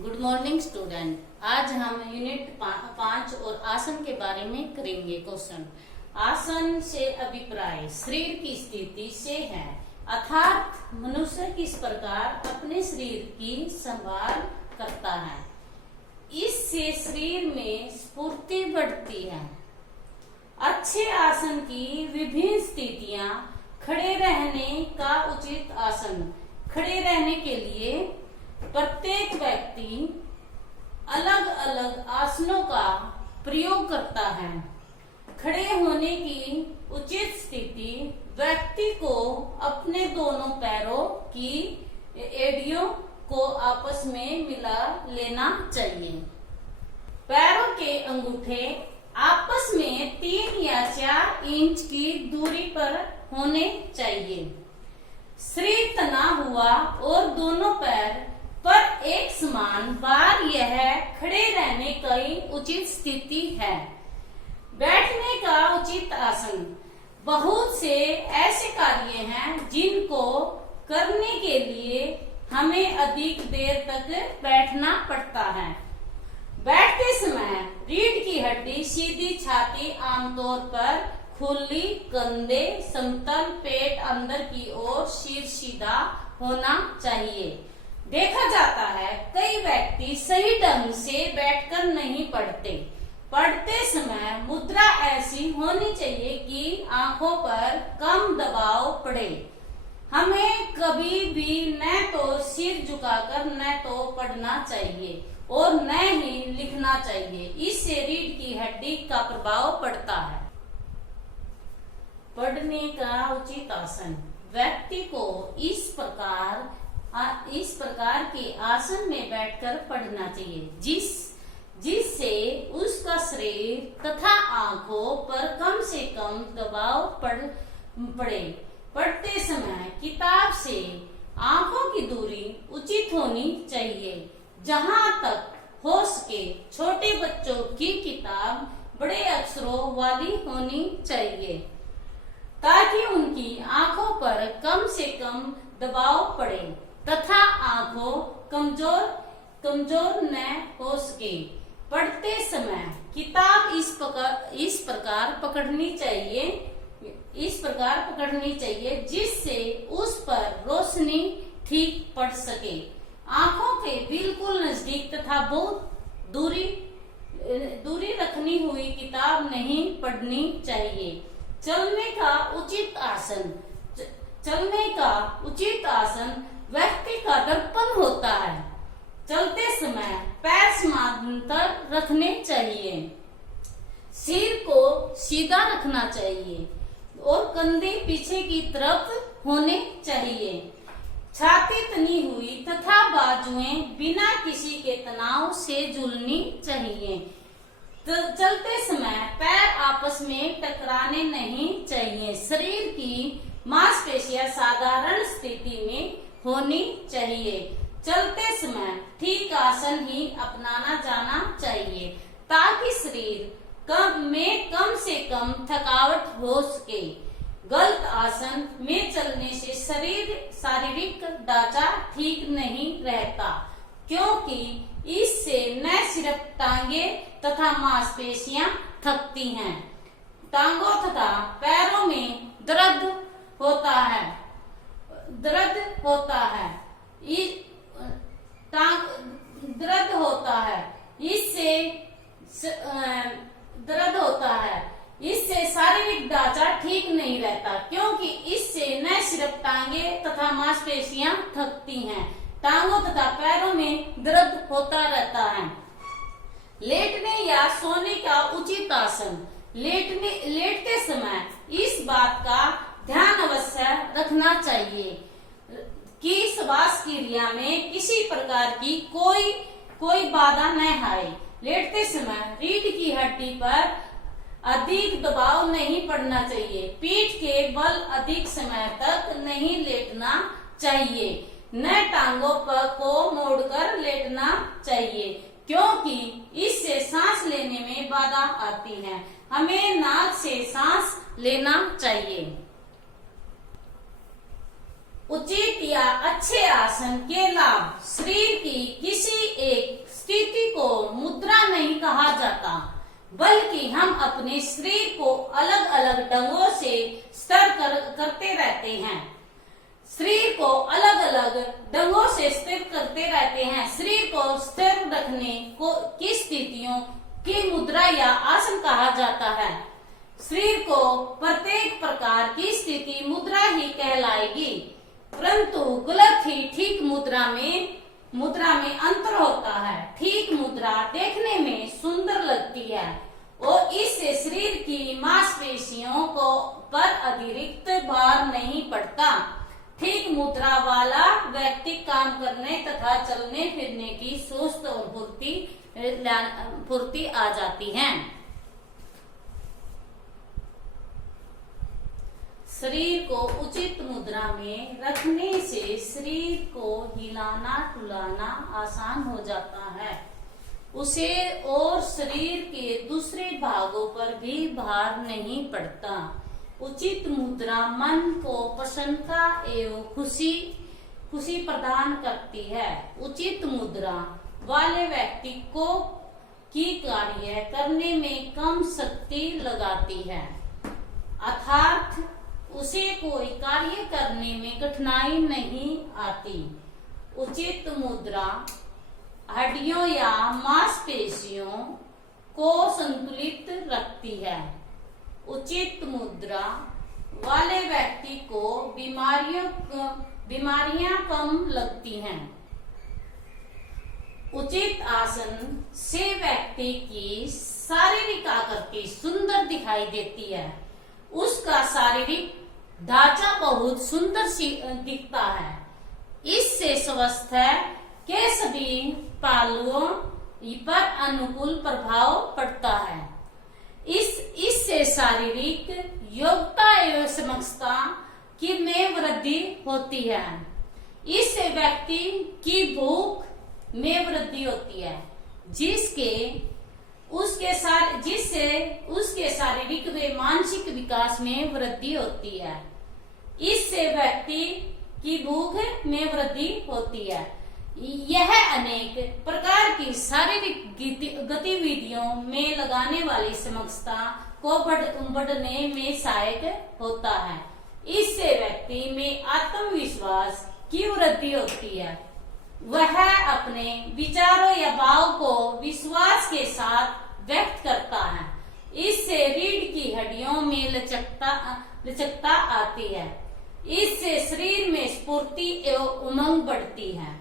Good morning student. आज हम unit 5 और आसन के बारे में करेंगे क्वेश्चन। आसन से अभिप्राय शरीर की स्थिति से है, अर्थात मनुष्य किस प्रकार अपने शरीर की संभाल करता है। इससे शरीर में स्फूर्ति बढ़ती है। अच्छे आसन की विभिन्न स्थितियां। खड़े रहने का उचित आसन। खड़े रहने के लिए प्रत्येक व्यक्ति अलग अलग आसनों का प्रयोग करता है। खड़े होने की उचित स्थिति व्यक्ति को अपने दोनों पैरों की एड़ियों को आपस में मिला लेना चाहिए। पैरों के अंगूठे आपस में 3 या 4 इंच की दूरी पर होने चाहिए। शरीर तना हुआ और दोनों पैर पर एक समान बार, यह खड़े रहने की उचित स्थिति है। बैठने का उचित आसन। बहुत से ऐसे कार्य हैं जिनको करने के लिए हमें अधिक देर तक बैठना पड़ता है। बैठते समय रीढ़ की हड्डी सीधी, छाती आमतौर पर खुली, कंधे समतल, पेट अंदर की ओर, सिर सीधा होना चाहिए। देखा जाता है कई व्यक्ति सही ढंग से बैठकर नहीं पढ़ते। पढ़ते समय मुद्रा ऐसी होनी चाहिए कि आंखों पर कम दबाव पड़े। हमें कभी भी न तो सिर झुकाकर न तो पढ़ना चाहिए और न ही लिखना चाहिए। इससे रीढ़ की हड्डी का प्रभाव पड़ता है। पढ़ने का उचित आसन। व्यक्ति को इस प्रकार के आसन में बैठकर पढ़ना चाहिए जिससे उसका शरीर तथा आंखों पर कम से कम दबाव पड़े। पढ़ते समय किताब से आंखों की दूरी उचित होनी चाहिए। जहां तक हो सके छोटे बच्चों की किताब बड़े अक्षरों वाली होनी चाहिए ताकि उनकी आंखों पर कम से कम दबाव पड़े तथा आंखों कमजोर न हो सके। पढ़ते समय किताब इस प्रकार पकड़नी चाहिए जिससे उस पर रोशनी ठीक पड़ सके। आंखों के बिल्कुल नजदीक तथा बहुत दूरी रखनी हुई किताब नहीं पढ़नी चाहिए। चलने का उचित आसन व्यक्ति का दर्पण होता है। चलते समय पैर समांतर रखने चाहिए, सिर को सीधा रखना चाहिए और कंधे पीछे की तरफ होने चाहिए। छाती तनी हुई तथा बाजुएं बिना किसी के तनाव से झूलनी चाहिए। चलते समय पैर आपस में टकराने नहीं चाहिए। शरीर की मांसपेशियां साधारण स्थिति में होनी चाहिए। चलते समय ठीक आसन ही अपनाना जाना चाहिए ताकि शरीर में कम से कम थकावट हो सके। गलत आसन में चलने से शारीरिक ढांचा ठीक नहीं रहता, क्योंकि इससे न सिर्फ टांगे तथा मांसपेशियां थकती हैं, टांगों तथा पैरों में दर्द होता है। इससे शारीरिक ढांचा ठीक नहीं रहता, क्योंकि इससे न सिर्फ टांगे तथा मांसपेशियां थकती हैं, टांगों तथा पैरों में दर्द होता रहता है। लेटने या सोने का उचित आसन। लेटते समय इस बात का ध्यान अवश्य रखना चाहिए कि श्वास क्रिया में किसी प्रकार की कोई बाधा न आए। लेटते समय रीढ़ की हड्डी पर अधिक दबाव नहीं पड़ना चाहिए। पीठ के बल अधिक समय तक नहीं लेटना चाहिए। न टांगों को मोड़कर लेटना चाहिए, क्योंकि इससे सांस लेने में बाधा आती है। हमें नाक से सांस लेना चाहिए। उचित या अच्छे आसन के लाभ। शरीर की किसी एक जाता, बल्कि हम अपने शरीर को अलग अलग ढंगों से स्थिर करते रहते हैं। शरीर को अलग अलग ढंगों से स्थिर करते रहते हैं। शरीर को स्थिर रखने को की स्थितियों की मुद्रा या आसन कहा जाता है। शरीर को प्रत्येक प्रकार की स्थिति मुद्रा ही कहलाएगी, परंतु गलत ही ठीक मुद्रा में अंतर होता है। ठीक मुद्रा देखने में सुंदर लगती है और इससे शरीर की मांसपेशियों को पर अतिरिक्त भार नहीं पड़ता। ठीक मुद्रा वाला व्यक्ति काम करने तथा चलने फिरने की सुस्त और फुर्ती आ जाती है। शरीर को उचित मुद्रा में रखने से शरीर को हिलाना डुलाना आसान हो जाता है। उसे और शरीर के दूसरे भागों पर भी भार नहीं पड़ता। उचित मुद्रा मन को प्रसन्नता एवं खुशी प्रदान करती है। उचित मुद्रा वाले व्यक्ति को की कार्य करने में कम शक्ति लगाती है, अर्थात उसे कोई कार्य करने में कठिनाई नहीं आती। उचित मुद्रा हड्डियों या मांसपेशियों को संतुलित रखती है। उचित मुद्रा वाले व्यक्ति को बीमारियां कम लगती हैं। उचित आसन से व्यक्ति की शारीरिक आकृति सुंदर दिखाई देती है। उसका शारीरिक ढांचा बहुत सुंदर दिखता है। इससे स्वास्थ्य के सभी पहलुओं पर अनुकूल प्रभाव पड़ता है। इससे शारीरिक योग्यता एवं क्षमता की में वृद्धि होती है। इससे व्यक्ति की भूख में वृद्धि होती है, जिससे उसके शारीरिक व मानसिक विकास में वृद्धि होती है। इससे व्यक्ति की भूख में वृद्धि होती है। यह अनेक प्रकार की शारीरिक गतिविधियों में लगाने वाली क्षमता को बढ़ने में सहायक होता है। इससे व्यक्ति में आत्मविश्वास की वृद्धि होती है। वह अपने विचारों या भाव को विश्वास के साथ व्यक्त करता है। इससे रीढ़ की हड्डियों में लचकता आती है। इससे शरीर में स्फूर्ति एवं उमंग बढ़ती है।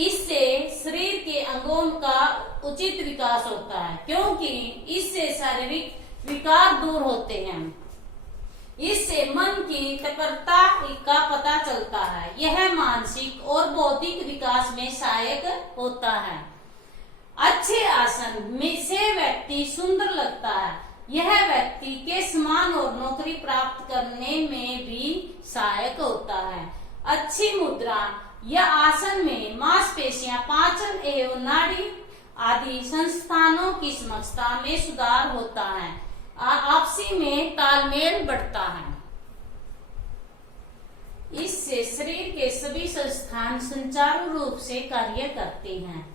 इससे शरीर के अंगों का उचित विकास होता है, क्योंकि इससे शारीरिक विकार दूर होते हैं। इससे मन की तत्परता का पता चलता है। यह मानसिक और बौद्धिक विकास में सहायक होता है। अच्छे आसन में से व्यक्ति सुंदर लगता है। यह व्यक्ति के सम्मान और नौकरी प्राप्त करने में भी सहायक होता है। अच्छी मुद्रा या आसन में मांसपेशियां, पाचन एवं नाड़ी आदि संस्थानों की क्षमता में सुधार होता है। आपसी में तालमेल बढ़ता है। इससे शरीर के सभी संस्थान सुचारू रूप से कार्य करते हैं।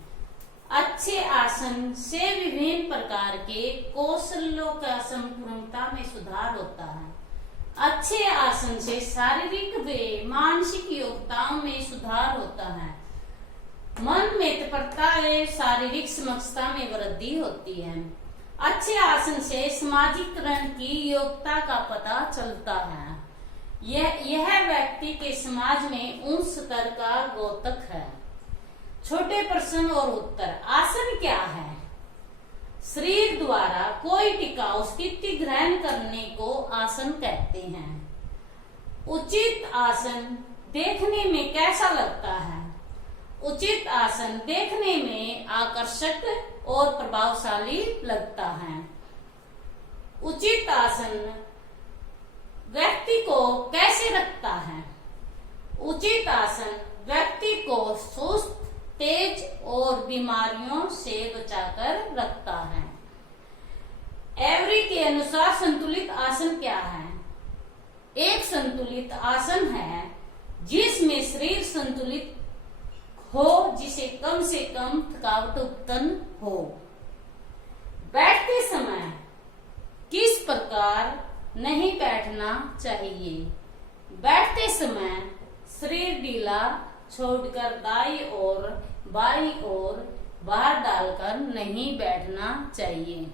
अच्छे आसन से विभिन्न प्रकार के कौशलों का संपूर्णता में सुधार होता है। अच्छे आसन से शारीरिक व मानसिक योग्यताओं में सुधार होता है। मन में तत्परता व शारीरिक क्षमता में वृद्धि होती है। अच्छे आसन से समाजीकरण की योग्यता का पता चलता है। यह व्यक्ति के समाज में उच्च स्तर का द्योतक है। छोटे प्रश्न और उत्तर। आसन क्या है? शरीर द्वारा कोई टिकाऊ स्थिति ग्रहण करने को आसन कहते हैं। उचित आसन देखने में कैसा लगता है? उचित आसन देखने में आकर्षक और प्रभावशाली लगता है। उचित आसन व्यक्ति को कैसे रखता है? उचित आसन व्यक्ति को सुस्त, तेज और बीमारियों से बचाकर रखता है। एवरी के अनुसार संतुलित आसन क्या है? एक संतुलित आसन है जिसमें शरीर संतुलित हो, जिसे कम से कम थकावट उत्पन्न हो। बैठते समय किस प्रकार नहीं बैठना चाहिए? बैठते समय शरीर ढीला छोड़कर दाईं और बाईं ओर भार डालकर नहीं बैठना चाहिए।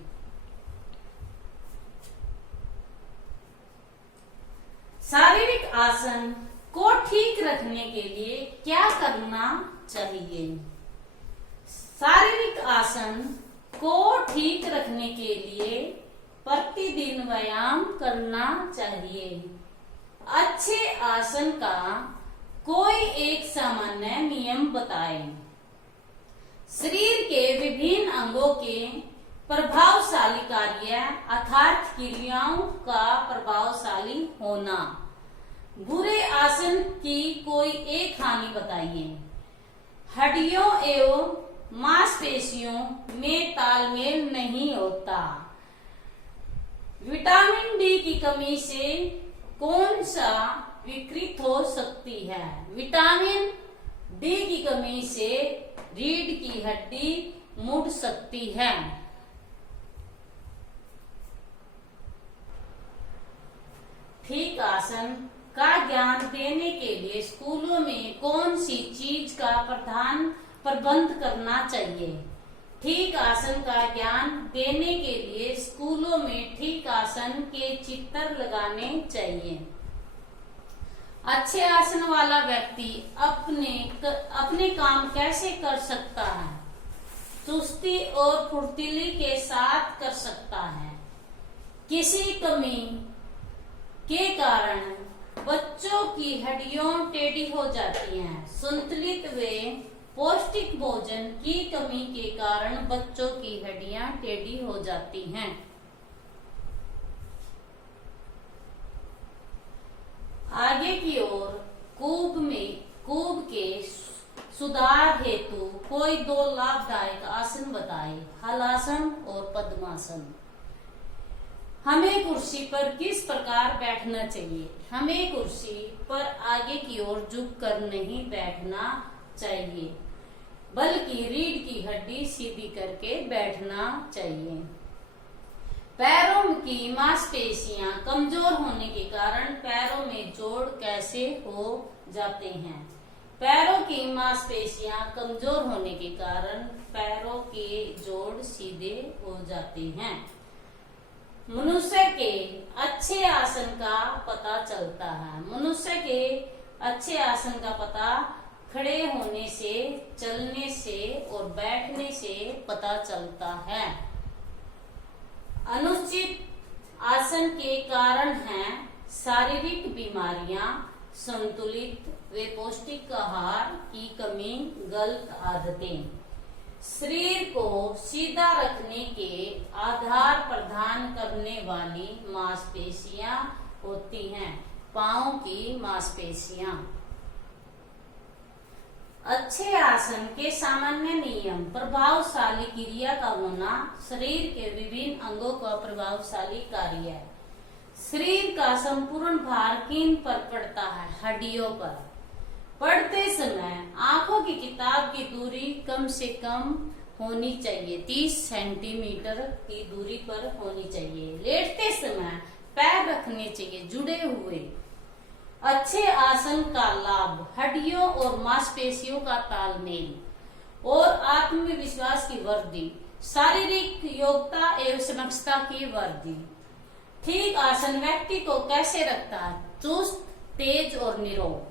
शारीरिक आसन को ठीक रखने के लिए क्या करना चाहिए? शारीरिक आसन को ठीक रखने के लिए प्रतिदिन व्यायाम करना चाहिए। अच्छे आसन का कोई एक सामान्य नियम बताएं। शरीर के विभिन्न अंगों के प्रभावशाली कार्य अर्थात क्रियाओं का प्रभावशाली होना। बुरे आसन की कोई एक हानि बताइए। हड्डियों एवं मांसपेशियों में तालमेल नहीं होता। विटामिन डी की कमी से कौन सा विकृत हो सकती है? विटामिन डी की कमी से रीढ़ की हड्डी मुड़ सकती है। ठीक आसन का ज्ञान देने के लिए स्कूलों में कौन सी चीज का प्रबंध करना चाहिए? ठीक आसन का ज्ञान देने के लिए स्कूलों में ठीक आसन के चित्र लगाने चाहिए। अच्छे आसन वाला व्यक्ति अपने काम कैसे कर सकता है? चुस्ती और फुर्तीली के साथ कर सकता है। किसी कमी के कारण बच्चों की हड्डियां टेढ़ी हो जाती हैं। संतुलित व पौष्टिक भोजन की कमी के कारण बच्चों की हड्डियां टेढ़ी हो जाती हैं। आगे की ओर कूब के सुधार हेतु कोई दो लाभदायक आसन बताएं। हलासन और पद्मासन। हमें कुर्सी पर किस प्रकार बैठना चाहिए? हमें कुर्सी पर आगे की ओर झुककर नहीं बैठना चाहिए, बल्कि रीढ़ की हड्डी सीधी करके बैठना चाहिए। पैरों की मांसपेशियां कमजोर होने के कारण पैरों में जोड़ कैसे हो जाते हैं? पैरों की मांसपेशियां कमजोर होने के कारण पैरों के जोड़ सीधे हो जाते हैं। मनुष्य के अच्छे आसन का पता चलता है। मनुष्य के अच्छे आसन का पता खड़े होने से, चलने से और बैठने से पता चलता है। अनुचित आसन के कारण हैं शारीरिक बीमारियां, संतुलित व पौष्टिक आहार की कमी, गलत आदतें। शरीर को सीधा रखने के आधार प्रदान करने वाली मांसपेशियां होती हैं। पांव की मांसपेशियां। अच्छे आसन के सामान्य नियम। प्रभावशाली क्रिया का होना। शरीर के विभिन्न अंगों का प्रभावशाली कार्य है। शरीर का संपूर्ण भार किन पर पड़ता है? हड्डियों पर। पढ़ते समय आंखों की किताब की दूरी कम से कम होनी चाहिए, 30 सेंटीमीटर की दूरी पर होनी चाहिए। लेटते समय पैर रखने चाहिए जुड़े हुए। अच्छे आसन का लाभ। हड्डियों और मांसपेशियों का तालमेल और आत्मविश्वास की वृद्धि। शारीरिक योग्यता एवं समक्षता की वृद्धि। ठीक आसन व्यक्ति को कैसे रखता है? चुस्त, तेज और निरोग।